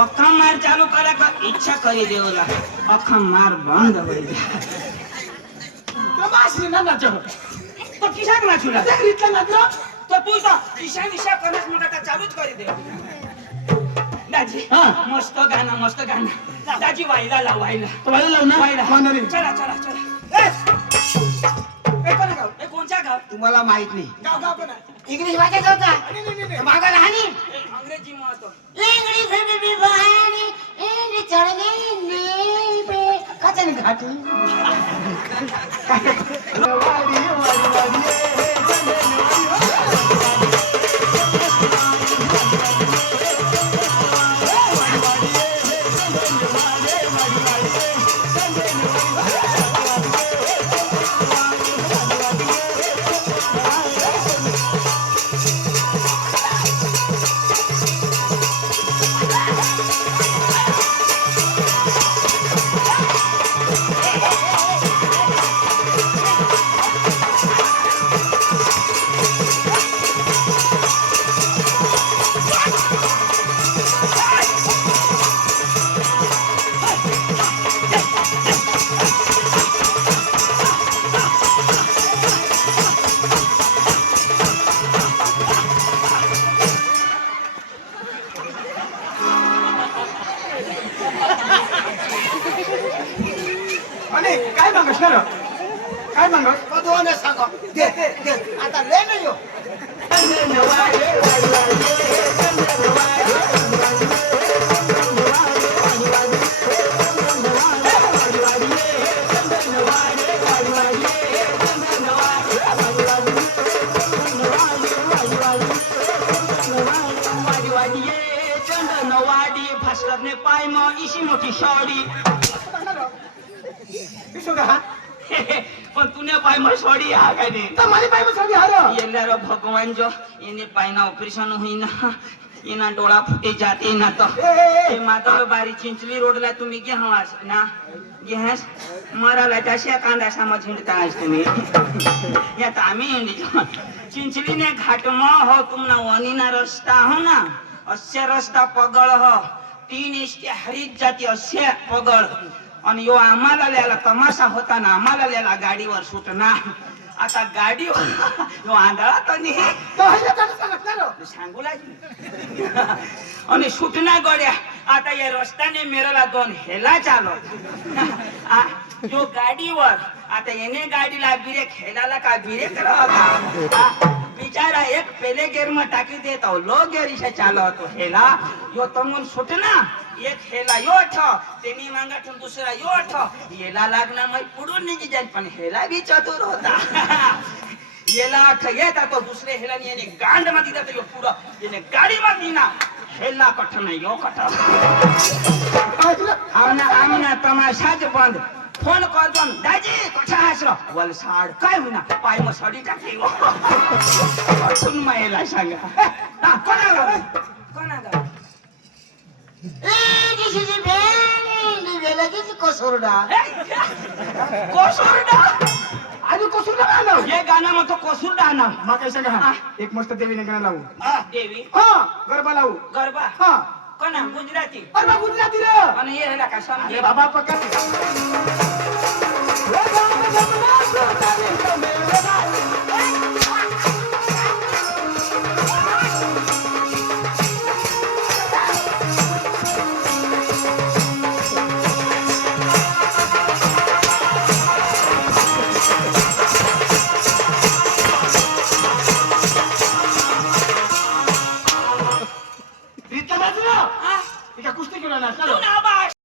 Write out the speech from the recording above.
अखा मार चालू करे का इच्छा करी देवला अखा मार बंद होई प्रवासी ना नाचो तो किशाक नाचूला रीतला नाचलो तो तू जा ईशा निशा करत म्हणता का चालूच करी दे दाजी मस्त गाणं दाजी वाईला लावायला तो वाला लाव ना मांडरी चला चला चला ए कोण गाव ए कोणचा गाव तुम्हाला माहित नाही गाव पण इंग्लिश वाचायचं होता नाही मागा लहानी अंग्रेजी महत्व इंग्लिश बेबी बहानी इन चढ़ने ने पे कचन घाटी वाडी आणि काय मागस ना काय मागस दोन सांगा दे आता ले नाही हो भास्करने पाय मग इशी मोठी शॉडी पण तुने पाय मग शॉडी हा काय नाही तर माझी पाय मसाली हार येल्लारो भगवान जो इने पायना ऑपरेशन होईना इना डोळा फुटे जाते ना तो हे मातालो बारी चिंचली रोडला तुम्ही घे हवास ना घेस मराला जाशा कांदा समज हिंडता आज तुम्ही या तर आम्ही हिंडी चिंचलीने घाटमा हो तुमना वनीना रस्ता हो ना असे रस्ता पगळ हो 3 इष्टे हरित जाती असे पगळ आणि यो आम्हाला लिहायला तमाशा होता ना आम्हाला लिहायला गाडीवर सुटना आता गाडीवर यो आंधळा तर नाही सांगू लागली आणि सुटना गड्या आता या रस्त्याने मेरला 2 हेला चालव यो गाडीवर आता येणे गाडीला ब्रेक हेलाला का ब्रेक राहता बिचारा एक पहले गेर में टाकी देता लो गेरी से चालवतो हेला यो तमून सुटना एक हेला यो तेनी मांगाठून दुसरा यो हेला लागना मग पुढून निघी जाईल पण हेला भी चतुर होता येला येता तो दुसरे हेला याने गांड मध्ये जातो यो पुढं याने गाडी मध्ये ना हेला कठ नाही यो कठ आमना तमाशाच बंद फोन करतो दाजी कशा हसलो वलसाड काय होईना पाय मग सडी टाकली अठून महिला सांगा कोणाला This is a very village कोसुरडा कोसुरडा आणि कोसुरडा गाणं हे गाणं म्हणतो कोसुरडा ना मग काय सांगा एक मस्त देवीने गाणं लावू देवी हा गरबा लावू गरबा हा कोणा गुजराती अरे गुजराती रे आणि हे हेला का समजे बाबा पकड